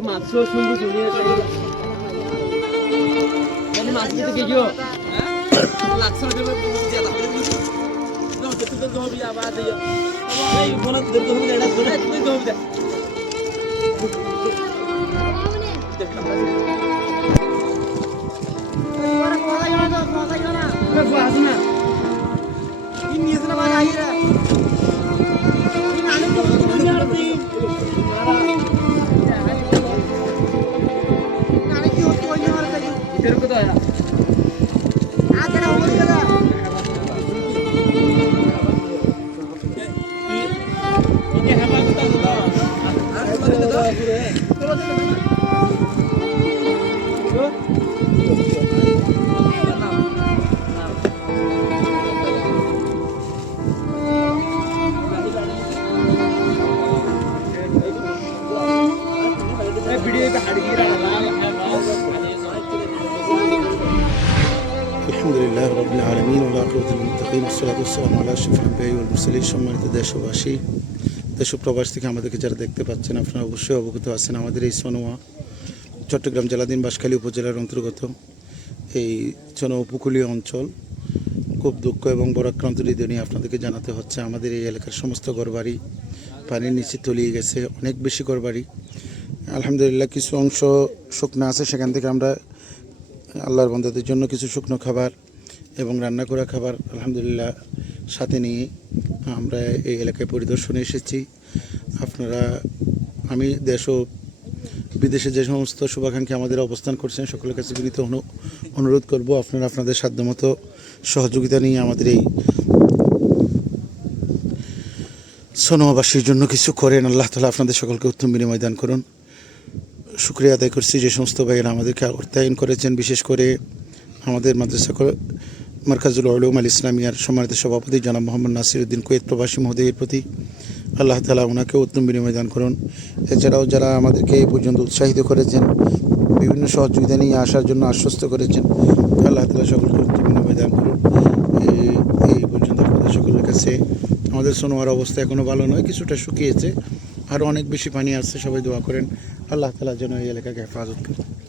মাছ শুনবো জুনিয়ে মাছ দিতে গিয়েও লাগছে না দিয়া তাহলে না তো তো হবে আবার দিয়া এই ফোন তো হবে এটা ধরে তো হবে الحمد لله رب العالمين والعاقبة للمتقين والصلاة والسلام على أشرف الأنبياء والمرسلين সম্মানিত দেশবাসী দেশ ও প্রবাস থেকে আমাদেরকে যারা দেখতে পাচ্ছেন আপনারা অবশ্যই অবগত আছেন আমাদের এই সোনোয়া চট্টগ্রাম জেলাধীন বাঁশখালী উপজেলার অন্তর্গত এই সোনোয়া উপকূলীয় অঞ্চল খুব দুঃখ এবং বরাক্রান্ত হৃদয় নিয়ে আপনাদেরকে জানাতে হচ্ছে আমাদের এই এলাকার সমস্ত ঘরবাড়ি পানির নিচে তলিয়ে গেছে অনেক বেশি ঘরবাড়ি আলহামদুলিল্লাহ কিছু অংশ শুকনো আছে সেখান থেকে আমরা আল্লাহর বান্দাদের জন্য কিছু শুকনো খাবার এবং রান্না করা খাবার আলহামদুলিল্লাহ সাথে নিয়ে আমরা এই এলাকায় পরিদর্শনে এসেছি আপনারা আমি দেশ ও বিদেশে যে সমস্ত শুভাকাঙ্ক্ষী আমাদের অবস্থান করছেন সকলের কাছে বিনীত অনুরোধ করব আপনারা আপনাদের সাধ্যমতো সহযোগিতা নিয়ে আমাদের এই সোনোয়াবাসীর জন্য কিছু করেন আল্লাহ তাআলা আপনাদের সকলকে উত্তম বিনিময় দান করুন শুকরিয়া আদায় করছি যে সমস্ত ভাইয়েরা আমাদেরকে অর্থায়ন করেছেন বিশেষ করে আমাদের মাদ্রাসা মারকাজুল উলুম আল ইসলামিয়ার সম্মানিত সভাপতি জনাব মোহাম্মদ নাসিরউদ্দিন কুয়েত প্রবাসী মহোদয়ের প্রতি আল্লাহ তাআলা ওনাকে উত্তম বিনিময় দান করুন এছাড়াও যারা আমাদেরকে এই পর্যন্ত উৎসাহিত করেছেন বিভিন্ন সহযোগিতা নিয়ে আসার জন্য আশ্বস্ত করেছেন আল্লাহ তাআলা সকলকে উত্তম বিনিময় দান করুন এই পর্যন্ত আপনাদের সকলের কাছে আমাদের সোনোয়ার অবস্থা এখনও ভালো নয় কিছুটা শুকিয়েছে আরও অনেক বেশি পানি আসছে সবাই দোয়া করেন আল্লাহ তাআলা যেন এই এলাকাকে হেফাজত করেন